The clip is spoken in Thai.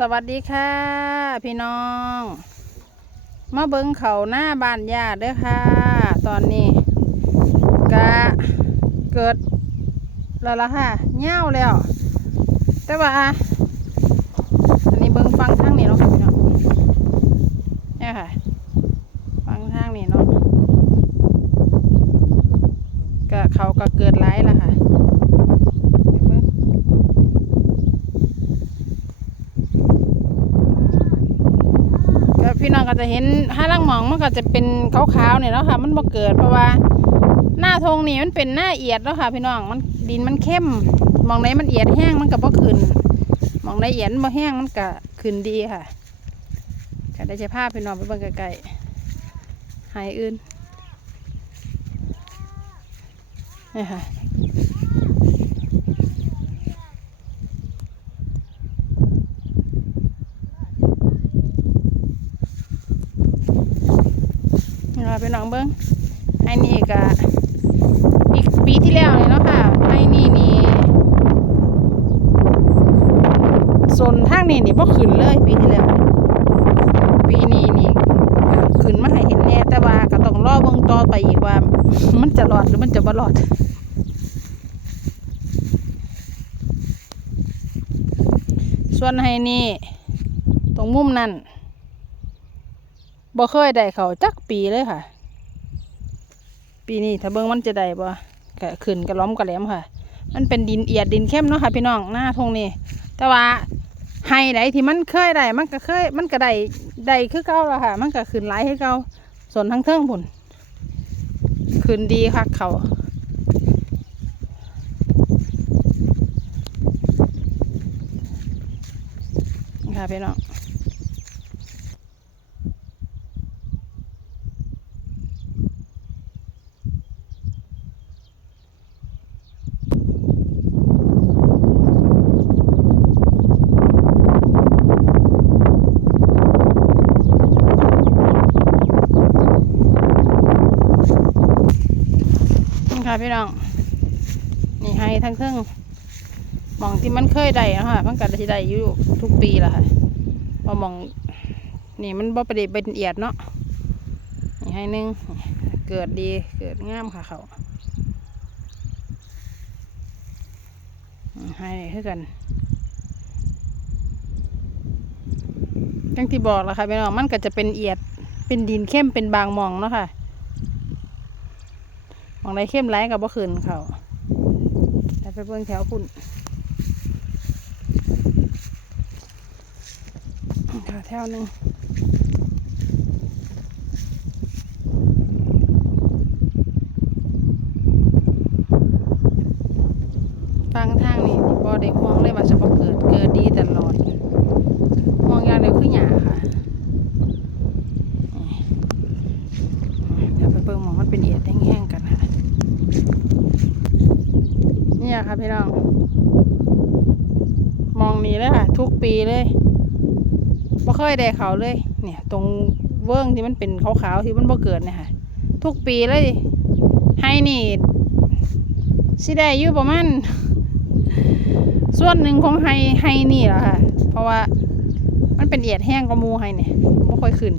สวัสดีค่ะ พี่น้องมาเบิ้งเขาหน้าบ้านญาติเด้อค่ะ ตอนนี้กะเกิดแล้วล่ะค่ะเง่าแล้ว แต่ว่าอันนี้เบิ้งฟังทางนี้เนาะค่ะพี่น้องเนี่ยค่ะฟังทางนี้เนาะกะเขาก็เกิดหลายและค่ะเดี๋ยวเบิ่ง ก็ พี่น้องก็จะเห็นห้าล่างหมองมันก็จะเป็นขาวๆเนี่ยเนาะค่ะ มันบ่เกิดเพราะว่าหน้าทงนี่มันเป็นหน้าเอียดแล้วค่ะ พี่น้องมันดินมันเข้มมองไหนมันเอียดแห้งมันก็บ่ขึ้นมองไหนเอียดบ่แห้งมันก็ขึ้นดีค่ะก็ได้จะพาพี่น้องไปเบิ่งไกลๆหายอื่นนี่ค่ะ ค่ะพี่น้องเบิ่งไอ้นี่ก็ปีปีที่แล้วเนาะค่ะไอ้นี่นี่ส่วนทางนี้นี่บ่ขึ้นเลย ปีที่แล้ว ปีนี้นี่ก็ขึ้นมาให้เห็นแน่แต่ว่าก็ต้องรอเบิ่งต่อไปอีกว่า มันจะรอดหรือมันจะบ่รอดส่วนให้นี่ตรงมุมนั้น บ่เคยได้เขาจักปีเลยค่ะ ปีนี้ถ้าเบิ่งมันจะได้บ่ก็ขึ้นกระล้อมกระแหลมค่ะ มันเป็นดินเอียดดินเข้มเนาะค่ะพี่น้องหน้าทงนี่แต่ว่าไฮไหนที่มันเคยได้มันก็เคย มันก็ได้ได้คือเก่าแล้วค่ะ มันก็ขึ้นหลายคือเก่าส่วนทั้งเทิงผุนขึ้นดีค่ะเขาค่ะพี่น้อง ค่ะพี่น้อง นี่ให้ทั้งเทิงหมองที่มันเคยได้แล้วค่ะมันก็ได้ได้อยู่ทุกปีและค่ะพอมอง นี่มันบ่ประเดี๋ยวเป็นเอียดเนาะ นี่ให้นึง เกิดดี เกิดงามค่ะเขาอืมให้กันจังที่บอกแล้วค่ะพี่น้อง มันก็จะเป็นเอียด เป็นดินเข้ม เป็นบางหมองเนาะค่ะ มองในเข้มไรกับบ่คืนเขาไปเบิ่งแถวพุ่นค่ะแถวหนึงฟังทางนี่บ่ได้ห่วงเลยว่าจะบ่เกิด เกิดดีตลอดห่วงอย่างเดียวคือหญ้าค่ะ นะคะพี่น้อง มองนี้เลยค่ะ ทุกปีเลยบ่เคยได้เขาเลย เนี่ย ตรงเวิ้งที่มันเป็นขาวๆที่มันบ่เกิดเนี่ยค่ะ ทุกปีเลย ให้นี่สิได้อยู่ประมาณส่วนหนึ่งคงให้ให้นี่แล้วค่ะ เพราะว่ามันเป็นเอียดแห้งกระมูห้เนี่ยไม่ค่อยขึ้น